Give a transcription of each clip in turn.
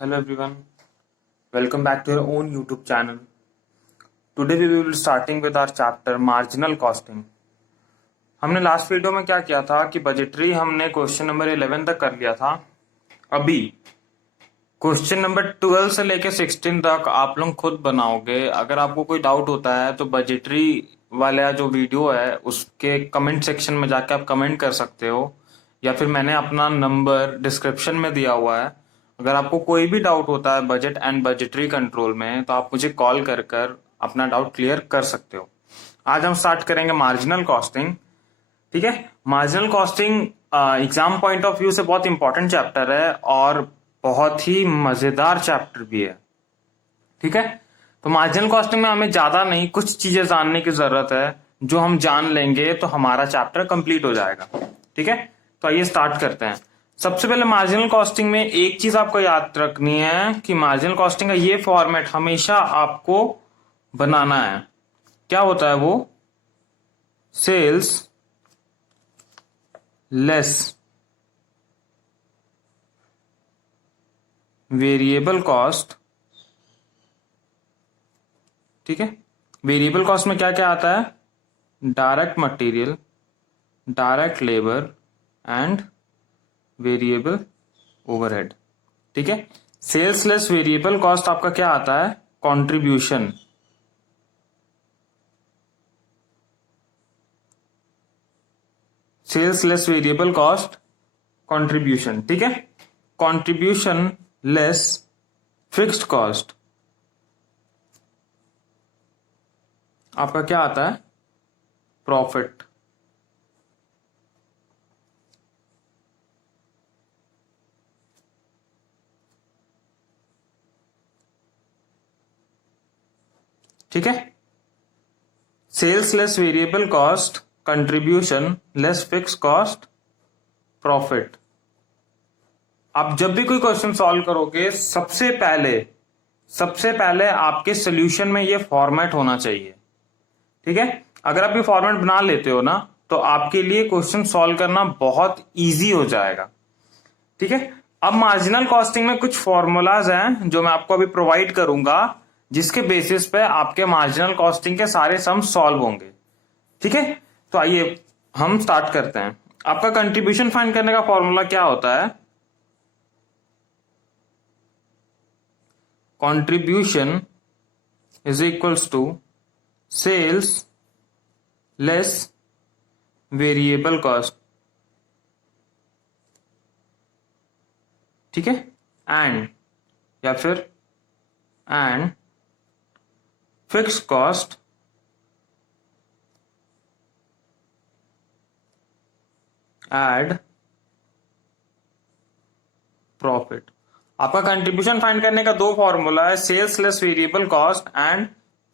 Hello everyone, welcome back to your own YouTube channel. Today we will be starting with our chapter marginal costing. हमने last video में क्या किया था कि budgetary हमने question number 11 तक कर लिया था। अभी क्वेश्चन नंबर 12 से लेके 16 तक आप लोग खुद बनाओगे। अगर आपको कोई डाउट होता है तो बजटरी वाला जो वीडियो है उसके कमेंट सेक्शन में जाके आप कमेंट कर सकते हो, या फिर मैंने अपना नंबर डिस्क्रिप्शन में दिया हुआ है। अगर आपको कोई भी डाउट होता है बजट एंड बजटरी कंट्रोल में तो आप मुझे कॉल कर कर अपना डाउट क्लियर कर सकते हो। आज हम स्टार्ट करेंगे मार्जिनल कॉस्टिंग। ठीक है, marginal costing exam point of view से बहुत इंपॉर्टेंट चैप्टर है और बहुत ही मजेदार चैप्टर भी है। ठीक है, तो मार्जिनल कॉस्टिंग में हमें ज्यादा नहीं, कुछ चीजें जानने की जरूरत है। जो हम जान लेंगे तो हमारा चैप्टर कंप्लीट हो जाएगा। ठीक है, तो आइए स्टार्ट करते हैं। सबसे पहले मार्जिनल कॉस्टिंग में एक चीज आपको याद रखनी है कि मार्जिनल कॉस्टिंग का ये फॉर्मेट हमेशा आपको बनाना है। क्या होता है वो? Sales less variable cost. ठीक है, वेरिएबल कॉस्ट में क्या क्या आता है? Direct material, direct labour and variable overhead. ठीक है, सेल्स लेस वेरिएबल कॉस्ट आपका क्या आता है? Contribution. Sales less variable cost contribution. ठीक है, कंट्रीब्यूशन लेस फिक्स्ड कॉस्ट आपका क्या आता है? प्रॉफिट। ठीक है, sales less variable cost contribution less fix cost profit. आप जब भी कोई क्वेश्चन सॉल्व करोगे सबसे पहले आपके सोल्यूशन में ये फॉर्मेट होना चाहिए। ठीक है, अगर आप ये फॉर्मेट बना लेते हो ना तो आपके लिए क्वेश्चन सॉल्व करना बहुत इजी हो जाएगा। ठीक है, अब मार्जिनल कॉस्टिंग में कुछ फॉर्मूलाज हैं जो मैं आपको अभी प्रोवाइड करूंगा, जिसके बेसिस पे आपके मार्जिनल कॉस्टिंग के सारे सम सॉल्व होंगे। ठीक है, तो आइए हम स्टार्ट करते हैं। आपका कंट्रीब्यूशन फाइंड करने का फॉर्मूला क्या होता है? Contribution is equals to sales less variable cost. ठीक है, एंड या फिर and fix cost add profit. आपका कंट्रीब्यूशन फाइंड करने का दो फॉर्मूला है, sales less variable cost and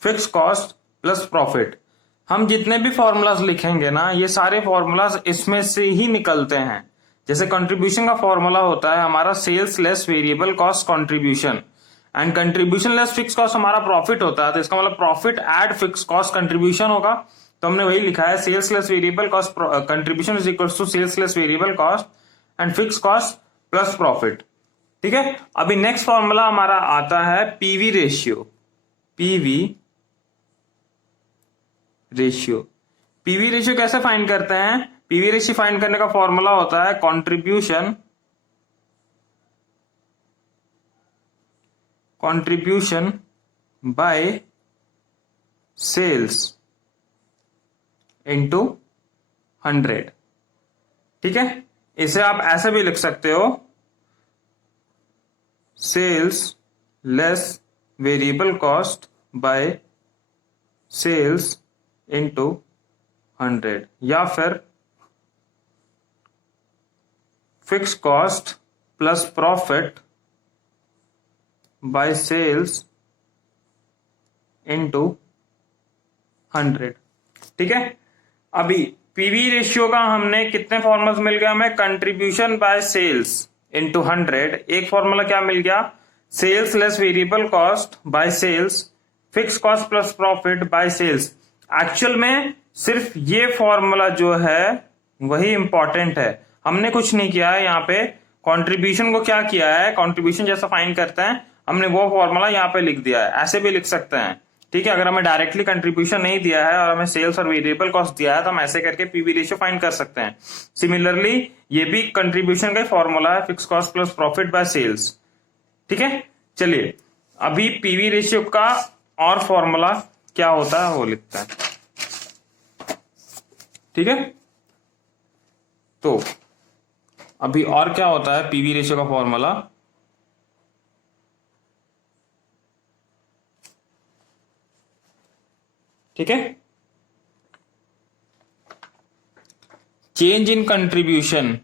fix cost plus profit. हम जितने भी फॉर्मूलाज लिखेंगे ना ये सारे फॉर्मूलाज इसमें से ही निकलते हैं। जैसे कंट्रीब्यूशन का फॉर्मूला होता है हमारा sales less variable cost contribution, and contribution less fix cost हमारा प्रॉफिट होता है। तो इसका मतलब profit add fix cost contribution होगा। तो हमने वही लिखा है, sales less variable cost contribution is equal to sales less variable cost and fix cost plus profit. ठीक है, अभी नेक्स्ट फॉर्मूला हमारा आता है पीवी रेशियो। पीवी रेशियो कैसे फाइंड करते हैं? पीवी रेशियो फाइंड करने का फॉर्मूला होता है कंट्रीब्यूशन बाय सेल्स इंटू 100। ठीक है, इसे आप ऐसे भी लिख सकते हो, sales less variable cost by sales into 100, या फिर fix cost plus profit by sales into 100। ठीक है, अभी पीवी रेशियो का हमने कितने फॉर्मूलाज मिल गया हमें? Contribution by sales into 100। एक फॉर्मूला क्या मिल गया? Sales less variable cost by sales, fix cost plus profit by sales. Actual में सिर्फ ये फॉर्मूला जो है वही इंपॉर्टेंट है, हमने कुछ नहीं किया है यहाँ पे। कंट्रीब्यूशन को क्या किया है, कंट्रीब्यूशन जैसा फाइंड करते हैं हमने वो फॉर्मूला यहाँ पे लिख दिया है। ऐसे भी लिख सकते हैं, ठीक है। अगर हमें डायरेक्टली कंट्रीब्यूशन नहीं दिया है और हमें सेल्स और वेरिएबल कॉस्ट दिया है तो हम ऐसे करके पीवी रेशियो फाइंड कर सकते हैं। सिमिलरली ये भी कंट्रीब्यूशन का फॉर्मूला है, fix cost plus profit by sales, ठीक है। चलिए अभी पीवी रेशियो का और फॉर्मूला क्या होता है वो लिखते हैं, ठीक है। तो अभी और क्या होता है पीवी रेशियो का फॉर्मूला, ठीक है। Change in contribution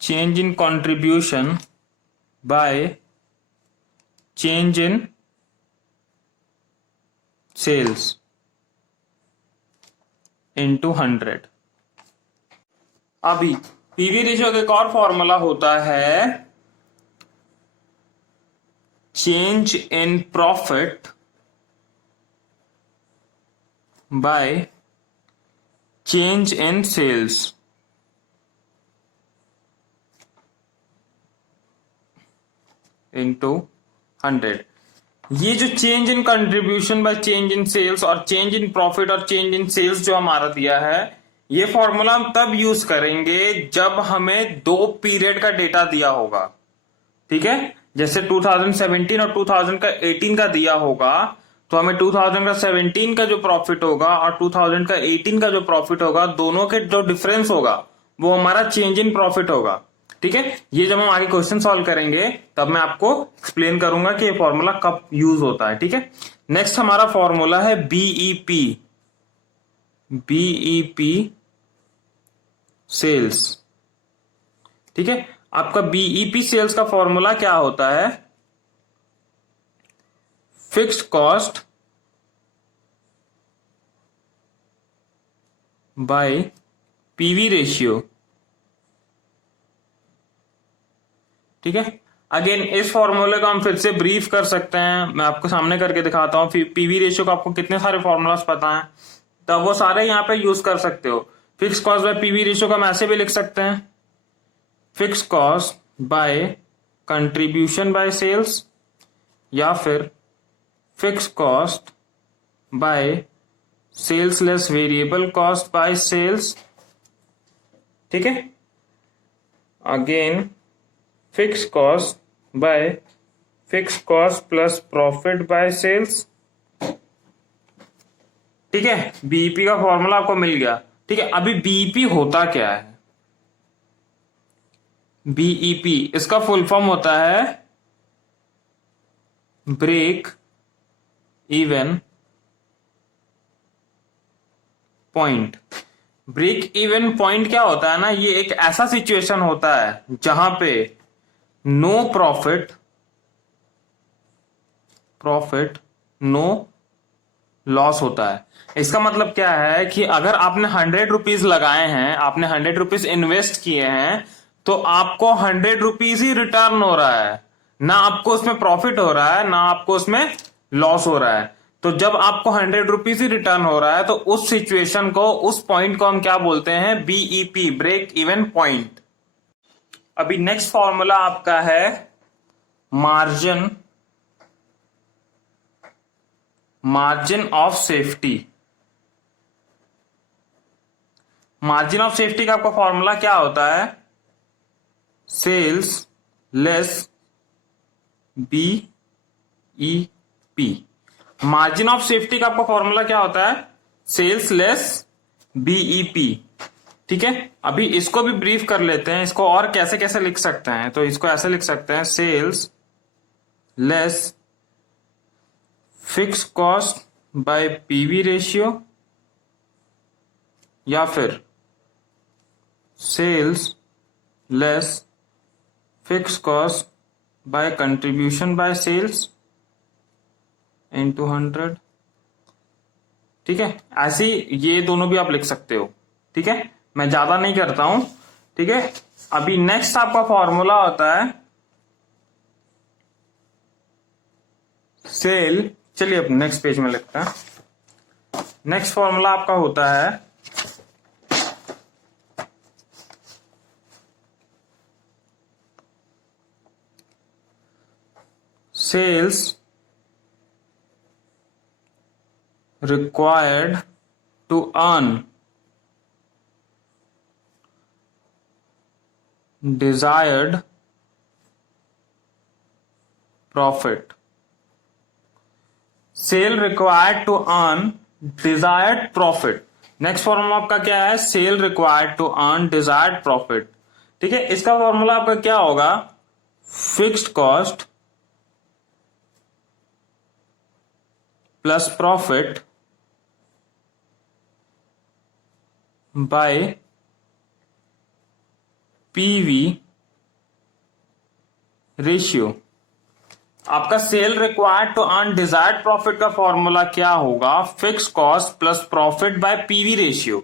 change in contribution by change in sales into 100। अभी पीवी रेशियो का एक और फॉर्मूला होता है change in profit by change in sales into 100। ये जो change in contribution by change in sales और चेंज इन प्रॉफिट और चेंज इन सेल्स जो हमारा दिया है, ये फॉर्मूला हम तब यूज करेंगे जब हमें 2 पीरियड का डेटा दिया होगा, ठीक है। जैसे 2017 और 2018 का दिया होगा तो हमें 2017 का जो प्रॉफिट होगा और 2018 का जो प्रॉफिट होगा, दोनों के जो डिफरेंस होगा वो हमारा चेंज इन प्रॉफिट होगा, ठीक है। ये जब हम आगे क्वेश्चन सॉल्व करेंगे तब मैं आपको एक्सप्लेन करूंगा कि ये फॉर्मूला कब यूज होता है, ठीक है। नेक्स्ट हमारा फॉर्मूला है बीईपी, बीईपी सेल्स, ठीक है। आपका बीईपी सेल्स का फॉर्मूला क्या होता है, fixed cost by PV ratio, ठीक है। अगेन इस फॉर्मूले को हम फिर से ब्रीफ कर सकते हैं, मैं आपको सामने करके दिखाता हूं। पीवी रेशियो का आपको कितने सारे फॉर्मूलास पता हैं, तब वो सारे यहां पे यूज कर सकते हो। Fix cost by PV ratio को हम ऐसे भी लिख सकते हैं, fix cost by contribution by sales, या फिर fix cost by sales less variable cost by sales, ठीक है। Again fix cost by fix cost plus profit by sales, ठीक है। बीईपी का फॉर्मूला आपको मिल गया, ठीक है। अभी बीईपी होता क्या है, बीईपी इसका फुल फॉर्म होता है break even point. Break even point क्या होता है ना, ये एक ऐसा सिचुएशन होता है जहां पे नो प्रॉफिट नो लॉस होता है। इसका मतलब क्या है कि अगर आपने 100 रुपीज लगाए हैं, आपने 100 रुपीज इन्वेस्ट किए हैं, तो आपको 100 रुपीज ही रिटर्न हो रहा है, ना आपको उसमें प्रॉफिट हो रहा है ना आपको उसमें लॉस हो रहा है। तो जब आपको 100 रुपीज ही रिटर्न हो रहा है तो उस सिचुएशन को, उस पॉइंट को हम क्या बोलते हैं, बीईपी, ब्रेक इवन पॉइंट। अभी नेक्स्ट फॉर्मूला आपका है margin of safety. Margin of safety का आपका फॉर्मूला क्या होता है, sales less BEP. Margin of safety का आपका फॉर्मूला क्या होता है, सेल्स लेस बीईपी, ठीक है। अभी इसको भी ब्रीफ कर लेते हैं, इसको और कैसे कैसे लिख सकते हैं। तो इसको ऐसे लिख सकते हैं, sales less fix cost by PV ratio, या फिर sales less fix cost by contribution by sales into 100, ठीक है। ऐसे ये दोनों भी आप लिख सकते हो, ठीक है। मैं ज्यादा नहीं करता हूं, ठीक है। अभी नेक्स्ट आपका फॉर्मूला होता है सेल चलिए अब नेक्स्ट पेज में लिखते हैं। नेक्स्ट फॉर्मूला आपका होता है sales required to earn desired profit. Sale required to earn desired profit. Next formula आपका क्या है? Sale required to earn desired profit. ठीक है, इसका फॉर्मूला आपका क्या होगा? Fixed cost plus profit by PV ratio. आपका sale required to earn desired profit का फॉर्मूला क्या होगा? Fix cost plus profit by PV ratio.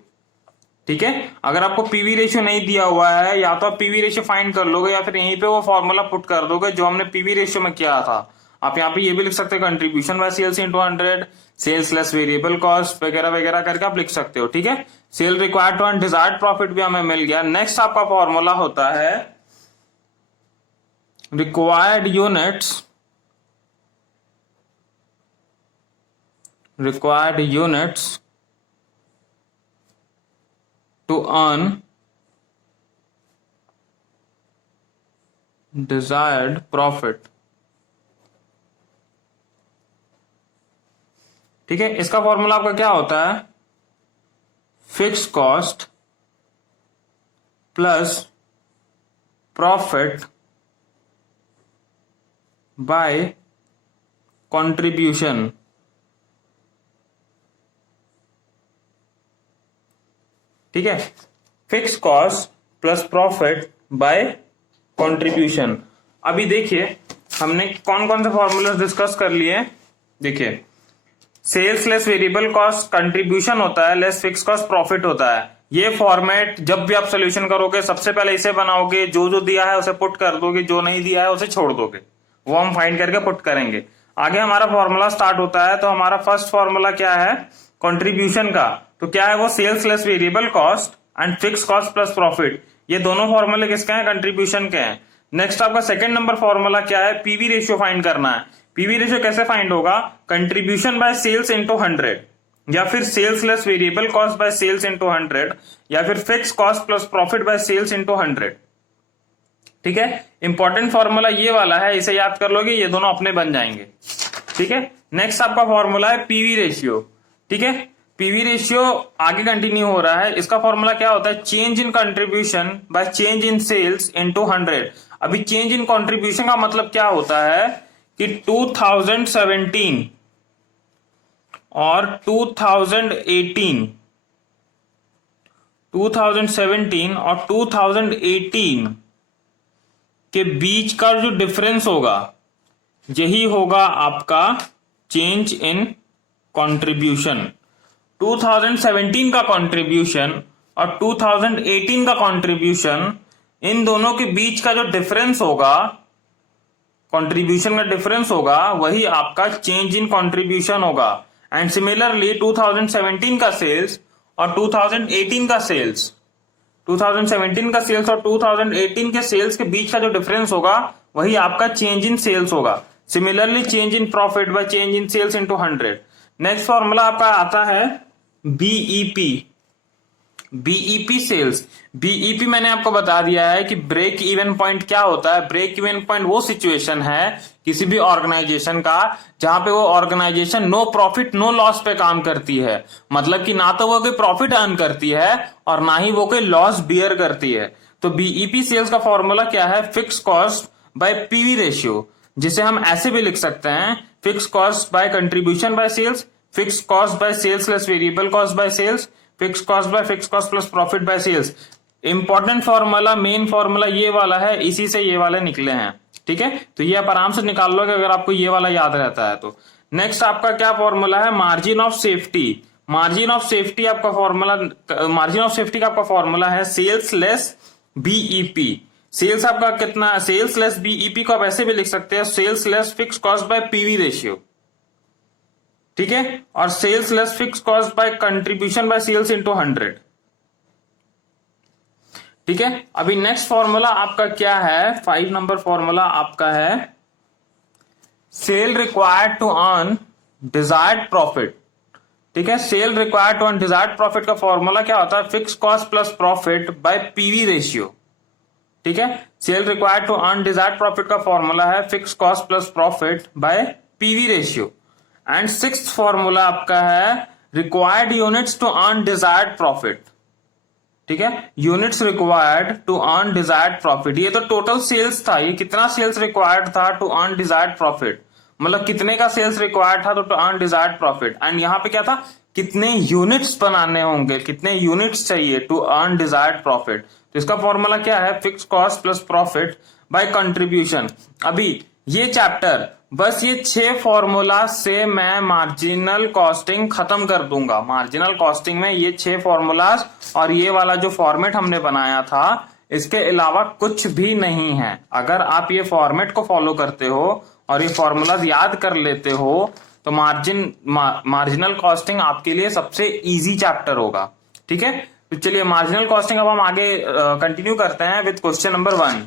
ठीक है, अगर आपको पीवी रेशियो नहीं दिया हुआ है या तो आप पीवी रेशियो फाइंड कर लोगे या फिर यहीं पे वो फॉर्मूला पुट कर दोगे जो हमने पीवी रेशियो में किया था। आप यहाँ पे ये भी लिख सकते हो contribution by sales into 100, sales less variable cost वगैरह वगैरह करके आप लिख सकते हो। ठीक है, sale required to earn desired profit भी हमें मिल गया। नेक्स्ट आपका फॉर्मूला होता है required units to earn desired profit. ठीक है, इसका फॉर्मूला आपका क्या होता है? Fix cost plus profit by contribution. ठीक है, fix cost plus profit by contribution. अभी देखिए हमने कौन कौन से फॉर्मूले डिस्कस कर लिए। देखिए, sales less variable cost contribution होता है, लेस फिक्स कॉस्ट प्रॉफिट होता है। ये फॉर्मेट जब भी आप सोल्यूशन करोगे सबसे पहले इसे बनाओगे, जो जो दिया है उसे पुट कर दोगे, जो नहीं दिया है उसे छोड़ दोगे, वो हम फाइंड करके पुट करेंगे। आगे हमारा फॉर्मूला स्टार्ट होता है, तो हमारा फर्स्ट फॉर्मूला क्या है? कंट्रीब्यूशन का। तो क्या है वो? Sales less variable cost and fix cost plus profit. ये दोनों फॉर्मूले किसके हैं? कंट्रीब्यूशन के हैं। नेक्स्ट आपका सेकंड नंबर फॉर्मूला क्या है? पीवी रेशियो फाइंड करना है। पीवी रेशियो कैसे फाइंड होगा? कंट्रीब्यूशन बाय सेल्स इंटू 100, या फिर sales less variable cost by sales into 100, या फिर fix cost plus profit by sales into 100। ठीक है, इंपॉर्टेंट फॉर्मूला ये वाला है, इसे याद कर लोगे, ये दोनों अपने बन जाएंगे। ठीक है, नेक्स्ट आपका फॉर्मूला है पीवी रेशियो। ठीक है, पीवी रेशियो आगे कंटिन्यू हो रहा है। इसका फॉर्मूला क्या होता है? Change in contribution by change in sales into 100। अभी चेंज इन कंट्रीब्यूशन का मतलब क्या होता है कि 2017 और 2018 के बीच का जो डिफरेंस होगा यही होगा आपका चेंज इन कंट्रीब्यूशन। 2017 का कंट्रीब्यूशन और 2018 का कंट्रीब्यूशन, इन दोनों के बीच का जो डिफरेंस होगा, कंट्रीब्यूशन का डिफरेंस होगा, वही आपका चेंज इन कंट्रीब्यूशन होगा। एंड सिमिलरली 2017 का सेल्स और 2018 का सेल्स, 2017 का सेल्स और 2018 के सेल्स के बीच का जो डिफरेंस होगा वही आपका चेंज इन सेल्स होगा। Similarly change in profit by change in sales into 100। Next formula आपका आता है बीईपी। BEP sales. बीईपी मैंने आपको बता दिया है कि ब्रेक इवन पॉइंट क्या होता है। ब्रेक इवन पॉइंट वो सिचुएशन है किसी भी ऑर्गेनाइजेशन का जहां पे वो organisation no profit no loss पे काम करती है। मतलब कि ना तो वो कोई प्रॉफिट अर्न करती है और ना ही वो कोई लॉस बियर करती है। तो बीईपी सेल्स का फॉर्मूला क्या है? Fix cost by PV ratio, जिसे हम ऐसे भी लिख सकते हैं fix cost by contribution by sales, fix cost by sales less variable cost by sales, fix cost by fix cost plus profit by sales. Important formula, main formula ये वाला है, इसी से ये वाले निकले हैं। ठीक है, तो ये आप आराम से निकाल लोगे अगर आपको ये वाला याद रहता है तो। नेक्स्ट आपका क्या फॉर्मूला है? Margin of safety. Margin of safety आपका फॉर्मूला, मार्जिन ऑफ सेफ्टी का आपका फॉर्मूला है सेल्स लेस बीईपी। सेल्स आपका कितना? सेल्स लेस बीईपी को आप ऐसे भी लिख सकते हैं sales less fix cost by PV ratio. ठीक है, और sales less fix cost by contribution by sales into 100। ठीक है, अभी नेक्स्ट फॉर्मूला आपका क्या है, 5 नंबर फॉर्मूला आपका है sale required to earn desired profit. ठीक है, sale required to earn desired profit का फॉर्मूला क्या होता है, fix cost plus profit by PV ratio. ठीक है, sale required to earn desired profit का फॉर्मूला है fix cost plus profit by PV ratio. And sixth formula आपका है required units to earn desired profit. ठीक है, units required to earn desired profit. ये तो टोटल सेल्स था, ये कितना सेल्स रिक्वायर्ड था टू अर्न डिजायर्ड प्रॉफिट, मतलब कितने का सेल्स रिक्वायर्ड था to earn desired profit. And यहां पे क्या था, कितने यूनिट्स बनाने होंगे, कितने यूनिट्स चाहिए टू अर्न डिजायर्ड प्रॉफिट। तो इसका फॉर्मूला क्या है, fix cost plus profit by contribution. अभी ये चैप्टर बस ये 6 फॉर्मूला से मैं मार्जिनल कॉस्टिंग खत्म कर दूंगा। मार्जिनल कॉस्टिंग में ये 6 फॉर्मूलाज और ये वाला जो फॉर्मेट हमने बनाया था, इसके अलावा कुछ भी नहीं है। अगर आप ये फॉर्मेट को फॉलो करते हो और ये फॉर्मूलाज याद कर लेते हो तो मार्जिनल कॉस्टिंग आपके लिए सबसे इजी चैप्टर होगा। ठीक है, तो चलिए मार्जिनल कॉस्टिंग अब हम आगे कंटिन्यू करते हैं विद क्वेश्चन नंबर 1।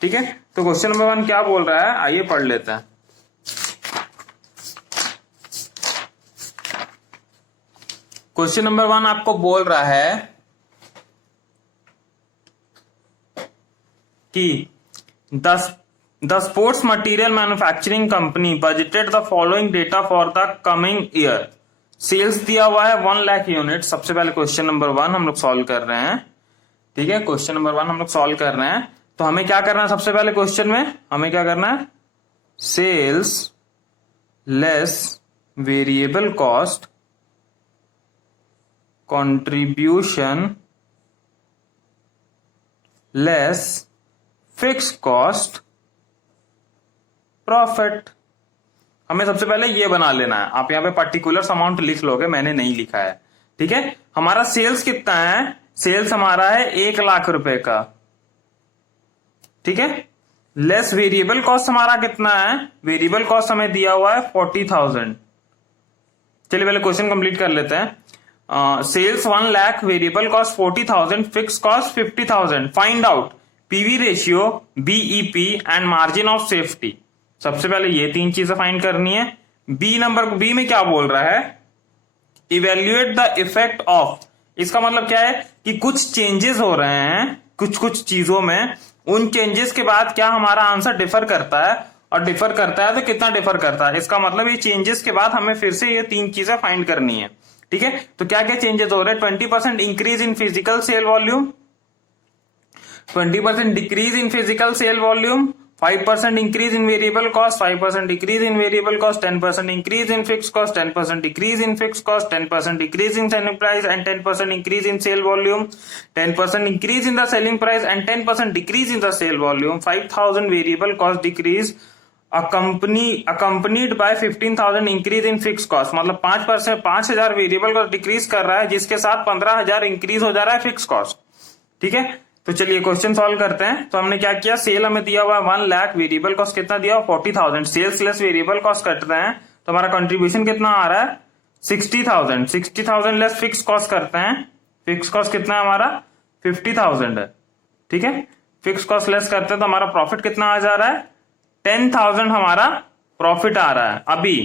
ठीक है, तो क्वेश्चन नंबर 1 क्या बोल रहा है, आइए पढ़ लेते हैं। क्वेश्चन नंबर 1 आपको बोल रहा है कि the sports material manufacturing company budgeted the following data for the coming year. Sales दिया हुआ है 1 लाख यूनिट। सबसे पहले क्वेश्चन नंबर 1 हम लोग सॉल्व कर रहे हैं। ठीक है, क्वेश्चन नंबर 1 हम लोग सॉल्व कर रहे हैं। तो हमें क्या करना है, सबसे पहले क्वेश्चन में हमें क्या करना है, sales less variable cost contribution less fix cost profit. हमें सबसे पहले ये बना लेना है। आप यहां पे पर्टिकुलर अमाउंट लिख लोगे, मैंने नहीं लिखा है। ठीक है, हमारा सेल्स कितना है, सेल्स हमारा है 1 लाख रुपए का। ठीक है, लेस वेरिएबल कॉस्ट हमारा कितना है, वेरिएबल कॉस्ट हमें दिया हुआ है 40,000। चलिए पहले क्वेश्चन कंप्लीट कर लेते हैं। Sales 1 lakh, variable cost 40,000, fix cost 50,000। Find out PV ratio, BEP and margin of safety. सबसे पहले ये 3 चीजें फाइंड करनी है। बी में क्या बोल रहा है, इवेल्युएट द इफेक्ट ऑफ। इसका मतलब क्या है कि कुछ चेंजेस हो रहे हैं कुछ चीजों में, उन चेंजेस के बाद क्या हमारा आंसर डिफर करता है, और डिफर करता है तो कितना डिफर करता है। इसका मतलब ये चेंजेस के बाद हमें फिर से ये 3 चीजें फाइंड करनी है। ठीक है, तो क्या क्या चेंजेस हो रहे हैं, 20% increase in physical sale volume, 20% decrease in physical sale volume, 5% increase in variable cost, 5% decrease in variable cost, 10% increase in fixed cost, 10% decrease in fixed cost, 10% decrease in selling price and 10% increase in sale volume, 10% increase in the selling price and 10% decrease in the sale volume, 5,000 variable cost decrease accompanied by 15,000 increase in fixed cost। मतलब 5% 5,000 variable cost decrease कर रहा है, जिसके साथ 15,000 increase हो जा रहा है फिक्स कॉस्ट। ठीक है, तो चलिए क्वेश्चन सॉल्व करते हैं। तो हमने क्या किया, सेल हमें दिया हुआ 1 लाख, वेरिएबल कॉस्ट कितना दिया हुआ 40,000, सेल्स लेस वेरिएबल कॉस्ट कट रहे हैं तो हमारा कंट्रीब्यूशन कितना आ रहा है 60,000। 60,000 लेस फिक्स कॉस्ट करते हैं, फिक्स कॉस्ट कितना है हमारा 50,000 है। ठीक है, फिक्स कॉस्ट लेस करते हैं तो हमारा प्रॉफिट कितना आ जा रहा है 10,000 हमारा प्रॉफिट आ रहा है। अभी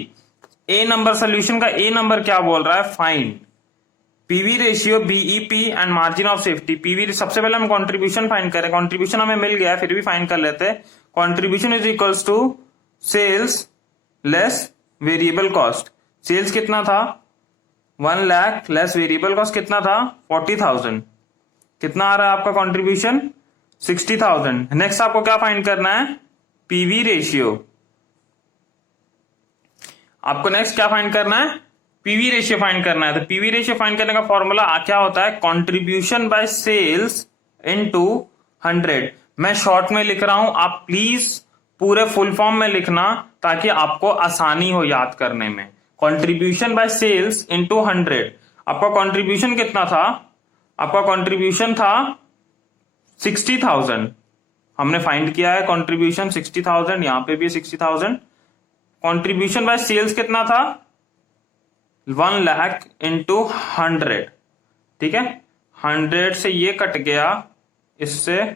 ए नंबर सोल्यूशन का ए नंबर क्या बोल रहा है, find PV ratio, BEP and margin of safety. PV सबसे पहले हम कंट्रीब्यूशन फाइंड करें, कंट्रीब्यूशन हमें मिल गया फिर भी फाइंड कर लेते हैं। Contribution is equals to sales less variable cost. Sales कितना था 1 लाख, लेस वेरिएबल कॉस्ट कितना था 40,000, कितना आ रहा है आपका कंट्रीब्यूशन 60,000। नेक्स्ट आपको क्या फाइंड करना है, पीवी रेशियो। आपको नेक्स्ट क्या फाइंड करना है, पीवी रेशियो फाइंड करना है। तो पीवी रेशियो फाइंड करने का फॉर्मूला क्या होता है, कंट्रीब्यूशन बाय सेल्स इनटू 100। मैं शॉर्ट में लिख रहा हूं, आप प्लीज पूरे फुल फॉर्म में लिखना ताकि आपको आसानी हो याद करने में। Contribution by sales into 100। आपका कंट्रीब्यूशन कितना था, आपका कंट्रीब्यूशन था 60,000। हमने फाइंड किया है कंट्रीब्यूशन 60,000, यहां पे भी 60,000। कंट्रीब्यूशन बाय सेल्स कितना था 1 लाख इंटू 100, ठीक है। 100 से ये कट गया, इससे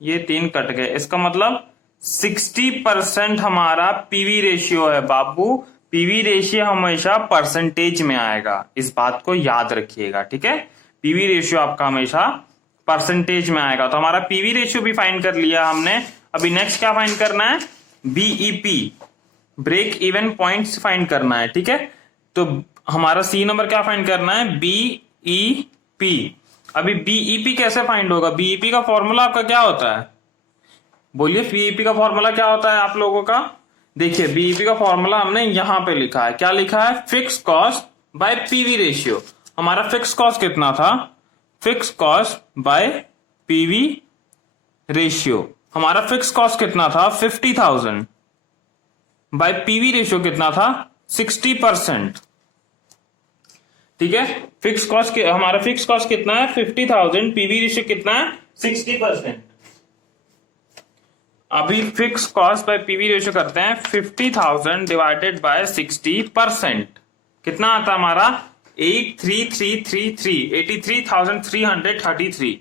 ये 3 कट गए, इसका मतलब 60% हमारा पीवी रेशियो है बाबू। पीवी रेशियो हमेशा परसेंटेज में आएगा, इस बात को याद रखिएगा, ठीक है। पीवी रेशियो आपका हमेशा परसेंटेज में आएगा। तो हमारा पीवी रेशियो भी फाइंड कर लिया हमने। अभी नेक्स्ट क्या फाइंड करना है? BEP, break even points find करना है, ठीक है। तो हमारा सी नंबर क्या फाइंड करना है? बीईपी। अभी बीईपी कैसे फाइंड होगा? बीईपी का फॉर्मूला आपका क्या होता है? बोलिए, बीईपी का फॉर्मूला क्या होता है आप लोगों का? देखिए, बीईपी का फॉर्मूला हमने यहां पे लिखा है। क्या लिखा है? Fix cost by PV ratio. हमारा फिक्स कॉस्ट कितना था? Fix cost by PV ratio. हमारा फिक्स कॉस्ट कितना था? 50,000 बाय पीवी रेशियो कितना था? 60%, ठीक है। फिक्स कॉस्ट, हमारा फिक्स कॉस्ट कितना है? 50,000, पीवी रेशियो कितना है? 60%। अभी fix cost by PV ratio करते हैं। 50,000 डिवाइडेड बाय 60%, कितना आता है हमारा? 83,333,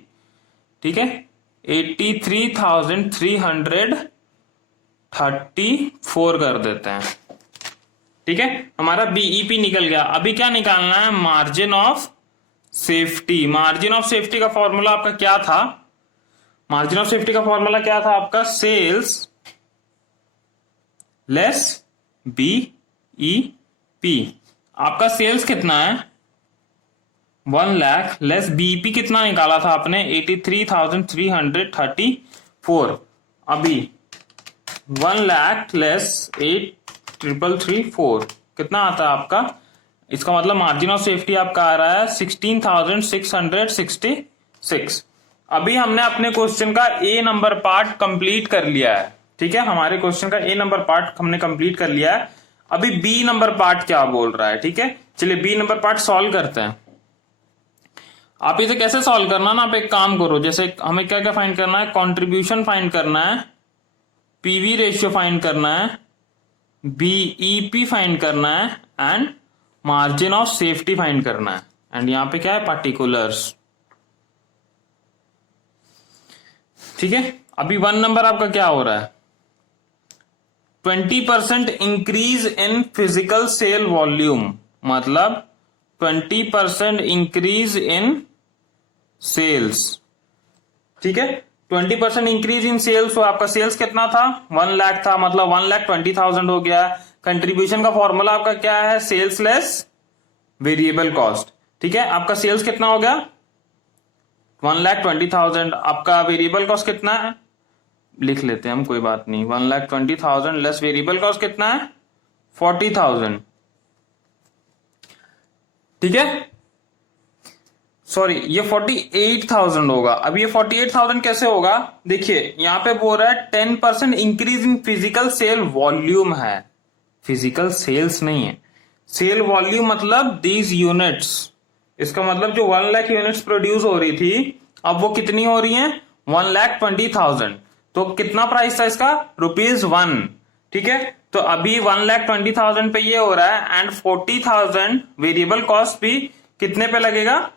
ठीक है। 83,334 कर देते हैं, ठीक है। हमारा बीईपी निकल गया। अभी क्या निकालना है? Margin of safety. Margin of safety का फॉर्मूला आपका क्या था? मार्जिन ऑफ सेफ्टी का फॉर्मूला क्या था आपका? Sales less BEP. आपका सेल्स कितना है? 1 लाख लेस बीईपी कितना निकाला था आपने? 83,334। अभी 1 लाख लेस 8,334 कितना आता है आपका? इसका मतलब मार्जिन ऑफ सेफ्टी आपका आ रहा है 16,666। अभी हमने अपने क्वेश्चन का ए नंबर पार्ट कंप्लीट कर लिया है, ठीक है। हमारे क्वेश्चन का ए नंबर पार्ट हमने कंप्लीट कर लिया है। अभी बी नंबर पार्ट क्या बोल रहा है, ठीक है। चलिए बी नंबर पार्ट सॉल्व करते हैं। आप इसे कैसे सॉल्व करना ना, आप एक काम करो, जैसे हमें क्या क्या फाइंड करना है? कंट्रीब्यूशन फाइंड करना है, पीवी रेशियो फाइंड करना है, बीईपी फाइंड करना है and margin of safety find करना है। एंड यहां पे क्या है? पार्टिकुलर्स, ठीक है। अभी 1 नंबर आपका क्या हो रहा है? 20% increase in physical sale volume, मतलब 20% इंक्रीज इन सेल्स, ठीक है। 20% इंक्रीज इन सेल्स, तो आपका सेल्स कितना था? 1 लाख था, मतलब 1,20,000 हो गया। कंट्रीब्यूशन का फॉर्मूला आपका क्या है? सेल्स लेस वेरिएबल कॉस्ट, ठीक है। आपका सेल्स कितना हो गया? 1,20,000। आपका वेरिएबल कॉस्ट कितना है? लिख लेते हैं हम, कोई बात नहीं। 1,20,000 लेस वेरिएबल कॉस्ट कितना है? 40,000, ठीक है। सॉरी, ये 48,000 होगा। अब ये 48,000 कैसे होगा? देखिए यहां पे बोल रहा है 10% increase in physical sale volume है, फिजिकल सेल्स नहीं है। सेल वॉल्यूम मतलब दीज यूनिट्स, इसका मतलब जो 1 लाख यूनिट्स प्रोड्यूस हो रही थी, अब वो कितनी हो रही हैं? 1,20,000। तो कितना प्राइस था इसका? ₹1, ठीक है। तो अभी 1,20,000 पे ये हो रहा है एंड 40,000 वेरिएबल कॉस्ट भी कितने पे लगेगा?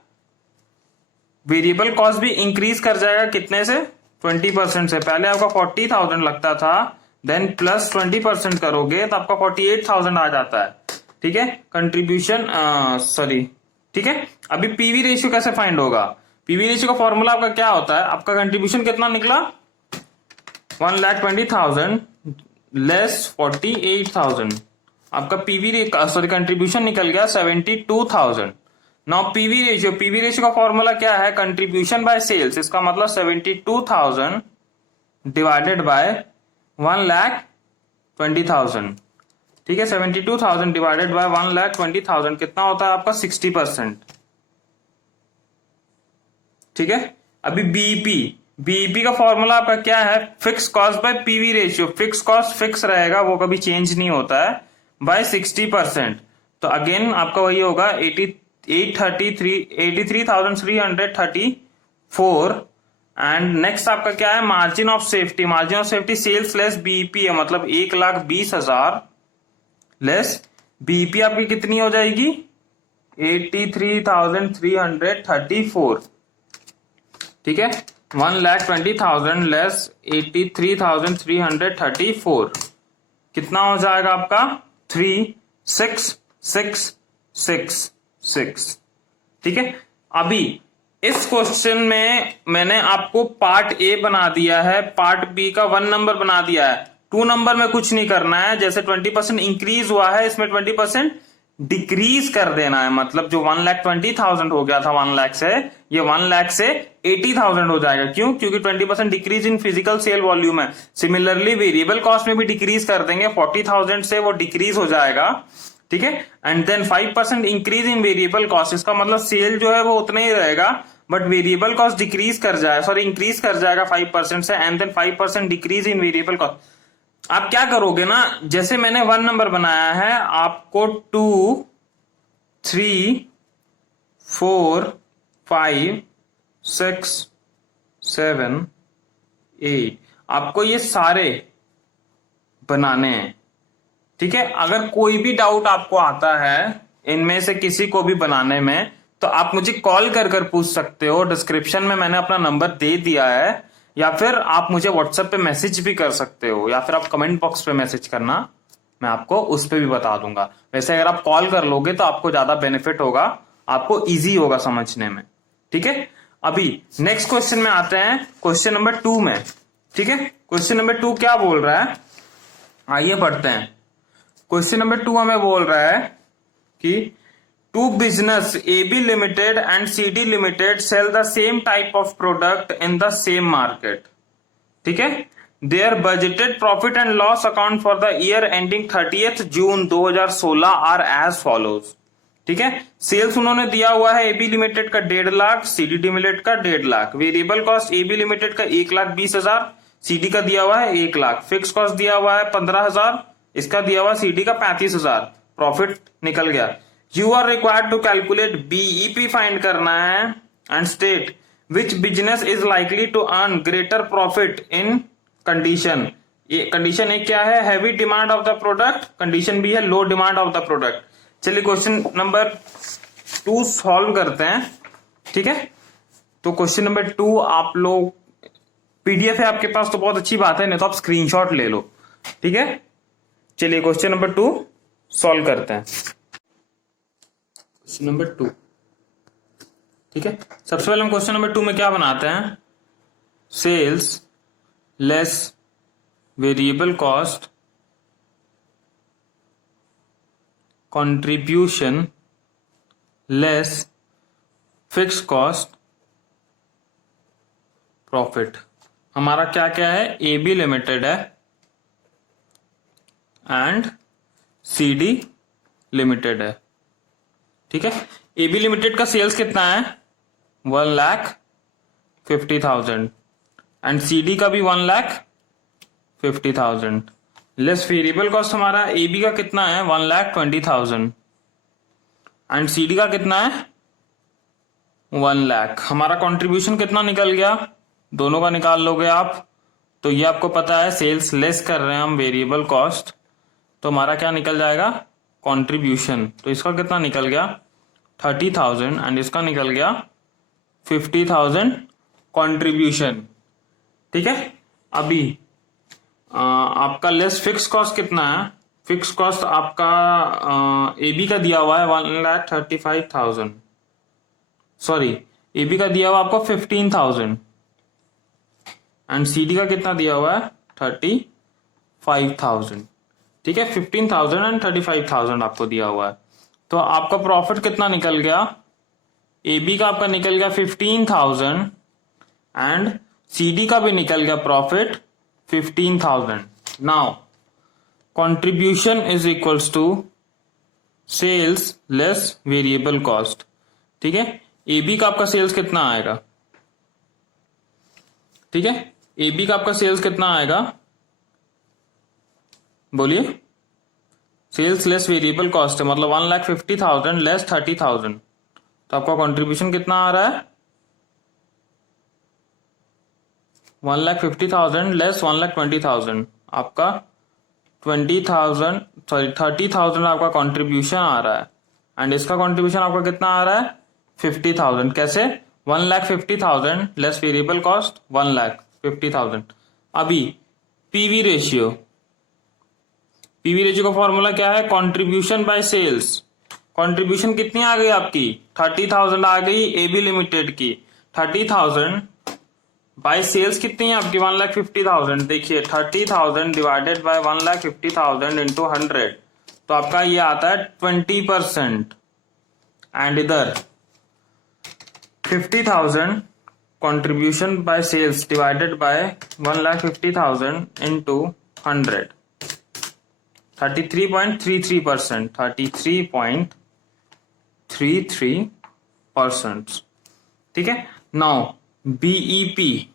वेरिएबल कॉस्ट भी इंक्रीज कर जाएगा, कितने से? 20% से। पहले आपका 40,000 लगता था, देन प्लस 20% करोगे तो आपका 48,000 आ जाता है, ठीक है। कंट्रीब्यूशन सॉरी, ठीक है। अभी पीवी रेशियो कैसे फाइंड होगा? पीवी रेशियो का फॉर्मूला आपका क्या होता है? आपका कंट्रीब्यूशन कितना निकला? 1,20,000 लेस 48,000। आपका पीवी सॉरी कंट्रीब्यूशन निकल गया 72,000। Now PV ratio, PV ratio का फॉर्मूला क्या है? Contribution by sales. इसका मतलब 72,000 डिवाइडेड बाय 1,20,000, ठीक है। 72,000 डिवाइडेड बाय 1,20,000 कितना होता है आपका? 60%, ठीक है। अभी बीईपी, बीईपी का फॉर्मूला आपका क्या है? Fix cost by PV ratio. Fix cost fix रहेगा, वो कभी चेंज नहीं होता है, बाय 60%। तो अगेन आपका वही होगा 83,334। एंड नेक्स्ट आपका क्या है? Margin of safety. Margin of safety sales less BEP है, मतलब 1,20,000 लेस बीईपी आपकी कितनी हो जाएगी? 83,334, ठीक है। 1,20,000 लेस 83,334 कितना हो जाएगा आपका? 36,666, ठीक है। अभी इस क्वेश्चन में मैंने आपको पार्ट ए बना दिया है, पार्ट बी का 1 नंबर बना दिया है। 2 नंबर में कुछ नहीं करना है। जैसे 20% इंक्रीज हुआ है, इसमें 20% डिक्रीज कर देना है। मतलब जो 1,20,000 हो गया था 1 लाख से, ये 1 लाख से 80,000 हो जाएगा। क्यों? क्योंकि 20% decrease in physical sale volume है। सिमिलरली वेरिएबल कॉस्ट में भी डिक्रीज कर देंगे, 40,000 से वो डिक्रीज हो जाएगा, ठीक है। And then 5% increase in variable cost, इसका मतलब सेल जो है वो उतना ही रहेगा, बट वेरिएबल कॉस्ट डिक्रीज कर जाएगा, सॉरी इंक्रीज कर जाएगा 5% से। And then 5% decrease in variable cost. आप क्या करोगे ना, जैसे मैंने 1 नंबर बनाया है, आपको 2, 3, 4, 5, 6, 7, 8 आपको ये सारे बनाने हैं, ठीक है। अगर कोई भी डाउट आपको आता है इनमें से किसी को भी बनाने में, तो आप मुझे कॉल कर पूछ सकते हो। डिस्क्रिप्शन में मैंने अपना नंबर दे दिया है, या फिर आप मुझे व्हाट्सएप पे मैसेज भी कर सकते हो, या फिर आप कमेंट बॉक्स पे मैसेज करना, मैं आपको उस पे भी बता दूंगा। वैसे अगर आप कॉल कर लोगे तो आपको ज्यादा बेनिफिट होगा, आपको इजी होगा समझने में, ठीक है। अभी नेक्स्ट क्वेश्चन में आते हैं, क्वेश्चन नंबर 2 में, ठीक है। क्वेश्चन नंबर 2 क्या बोल रहा है, आइए पढ़ते हैं। क्वेश्चन नंबर 2 हमें बोल रहा है कि two business AB limited and CD limited sale the same type of product in the same market, ठीक है। Their budgeted profit and loss account for the year ending 30th June 2016 are as follows, ठीक है। Sales उन्होंने दिया हुआ है AB limited का 1.5 lakh, CD limited का 1.5 lakh. Variable cost AB limited का 1,20,000, CD का दिया हुआ है 1 लाख। फिक्स कॉस्ट दिया हुआ है 15,000, इसका दिया हुआ CD का 35,000। प्रॉफिट निकल गया। You are required to calculate BEP find करना है and state which business is likely to earn greater profit in condition. ये कंडीशन एक क्या है, heavy demand of the product, condition B है low demand of the product. चलिए question number 2 solve करते हैं, ठीक है। तो क्वेश्चन नंबर 2 आप लोग, PDF है आपके पास तो बहुत अच्छी बात है, नहीं तो आप स्क्रीनशॉट ले लो, ठीक है। चलिए क्वेश्चन नंबर 2 सॉल्व करते हैं। क्वेश्चन नंबर 2, ठीक है। सबसे पहले हम क्वेश्चन नंबर 2 में क्या बनाते हैं, sales less variable cost contribution less fix cost profit. हमारा क्या क्या है, AB लिमिटेड है एंड CD लिमिटेड है, ठीक है। AB लिमिटेड का सेल्स कितना है, 1,50,000 एंड CD का भी 1,50,000। लेस वेरिएबल कॉस्ट हमारा AB का कितना है, 1,20,000 एंड CD का कितना है, 1 लाख। हमारा कंट्रीब्यूशन कितना निकल गया, दोनों का निकाल लोगे आप, तो ये आपको पता है सेल्स लेस कर रहे हैं हम वेरिएबल कॉस्ट, तो हमारा क्या निकल जाएगा, कंट्रीब्यूशन। तो इसका कितना निकल गया, 30,000 एंड इसका निकल गया 50,000 कंट्रीब्यूशन, ठीक है। अभी आपका लेस फिक्स कॉस्ट कितना है, फिक्स कॉस्ट आपका AB का दिया हुआ है 1,35,000, सॉरी AB का दिया हुआ आपको 15,000 एंड CD का कितना दिया हुआ है 35,000, ठीक है। 15,000 एंड 35,000 आपको दिया हुआ है। तो आपका प्रॉफिट कितना निकल गया, AB का आपका निकल गया 15,000 एंड CD का भी निकल गया profit 15,000। Now contribution is equals to sales less variable cost, ठीक है। AB का आपका सेल्स कितना आएगा, ठीक है। AB का आपका सेल्स कितना आएगा, बोलिए। सेल्स लेस वेरिएबल कॉस्ट है, मतलब 1,50,000 लेस 30,000, तो आपका कंट्रीब्यूशन कितना आ रहा है, 1,50,000 लेस 1,20,000, आपका 30,000 आपका कंट्रीब्यूशन आ रहा है एंड इसका कंट्रीब्यूशन आपका कितना आ रहा है 50,000। कैसे 1,50,000 लेस वेरिएबल कॉस्ट 1,50,000। अभी पीवी रेशियो का फॉर्मूला क्या है कंट्रीब्यूशन बाय सेल्स। कंट्रीब्यूशन कितनी आ गई आपकी 30,000 आ गई एबी लिमिटेड की। 30,000 बाय सेल्स कितनी है आपकी 1,50,000। देखिए 30,000 डिवाइडेड बाय 1,50,000 इंटू 100 तो आपका ये आता है 20%। एंड इधर 50,000 contribution by sales divided by 1,50,000 into 100 33.33%। 33.33%। ठीक है। नाउ बीईपी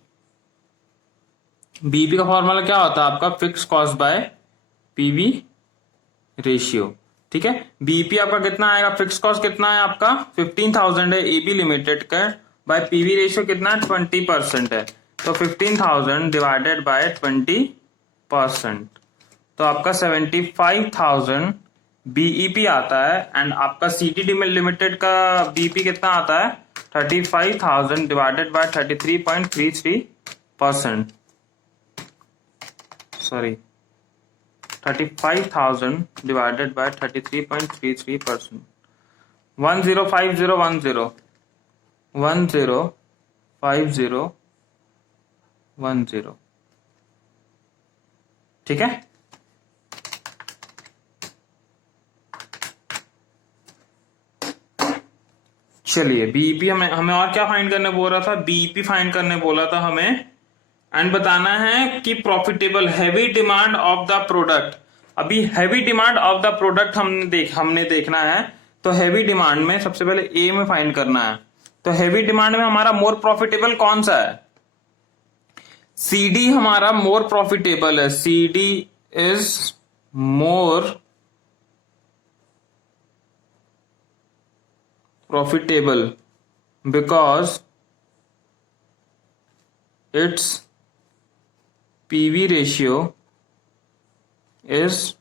का फॉर्मूला क्या होता है आपका fix cost by PV ratio. ठीक है। बीईपी आपका कितना आएगा फिक्स कॉस्ट कितना है आपका 15,000 है एबी लिमिटेड का बाय पीवी रेशियो कितना है 20% है तो 15,000 डिवाइडेड बाय 20% तो आपका 75,000 बीईपी आता है। एंड आपका सीडी लिमिटेड का बीईपी कितना आता है 35,000 divided by 33.33%। Sorry 35,000 divided by 33.33%। 105010 105010। ठीक है। चलिए बीईपी हमें और क्या फाइंड करने बोल रहा था बीईपी फाइंड करने बोला था हमें एंड बताना है कि profitable heavy demand of the product. अभी heavy demand of the product हमने देखना है तो हैवी डिमांड में सबसे पहले ए में फाइंड करना है। तो हैवी डिमांड में हमारा मोर प्रॉफिटेबल कौन सा है सीडी हमारा मोर प्रॉफिटेबल है। CD is more profitable because its PV ratio is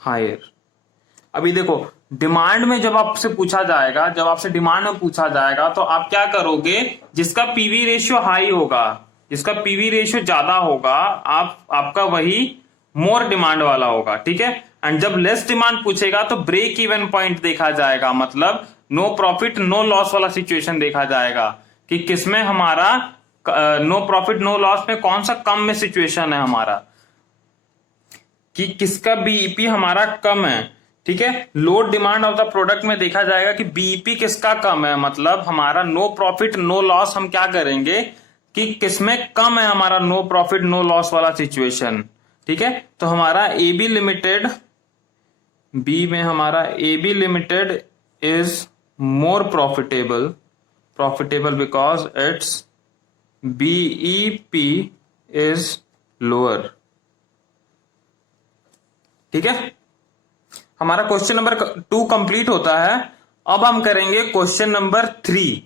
higher। अभी देखो डिमांड में जब आपसे पूछा जाएगा तो आप क्या करोगे जिसका पीवी रेशियो हाई होगा जिसका पीवी रेशियो ज्यादा होगा आपका वही मोर डिमांड वाला होगा। ठीक है। एंड जब लेस डिमांड पूछेगा तो ब्रेक इवन पॉइंट देखा जाएगा मतलब नो प्रॉफिट नो लॉस वाला सिचुएशन देखा जाएगा कि किसमें हमारा नो प्रॉफिट नो लॉस में कौन सा कम में सिचुएशन है हमारा कि किसका बीईपी हमारा कम है। ठीक है। Low demand of the product में देखा जाएगा कि बीईपी किसका कम है मतलब हमारा नो प्रॉफिट नो लॉस हम क्या करेंगे कि किसमें कम है हमारा नो प्रॉफिट नो लॉस वाला सिचुएशन। ठीक है। तो हमारा एबी लिमिटेड बी में हमारा AB limited is more profitable because its BEP is lower. ठीक है। हमारा क्वेश्चन नंबर 2 कंप्लीट होता है। अब हम करेंगे क्वेश्चन नंबर 3।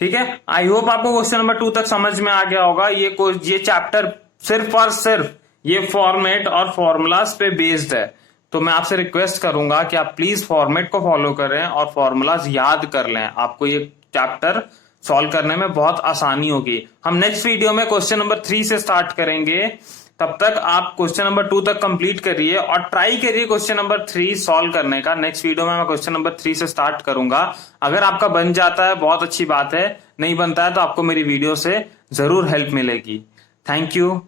ठीक है। आई होप आपको क्वेश्चन नंबर 2 तक समझ में आ गया होगा। ये चैप्टर सिर्फ और सिर्फ ये फॉर्मेट और फॉर्मूलाज पे बेस्ड है तो मैं आपसे रिक्वेस्ट करूंगा कि आप प्लीज फॉर्मेट को फॉलो करें और फॉर्मूलाज याद कर लें। आपको ये चैप्टर सॉल्व करने में बहुत आसानी होगी। हम नेक्स्ट वीडियो में क्वेश्चन नंबर 3 से स्टार्ट करेंगे। तब तक आप क्वेश्चन नंबर 2 तक कंप्लीट करिए और ट्राई करिए क्वेश्चन नंबर 3 सॉल्व करने का। नेक्स्ट वीडियो में मैं क्वेश्चन नंबर 3 से स्टार्ट करूंगा। अगर आपका बन जाता है बहुत अच्छी बात है, नहीं बनता है तो आपको मेरी वीडियो से जरूर हेल्प मिलेगी। Thank you.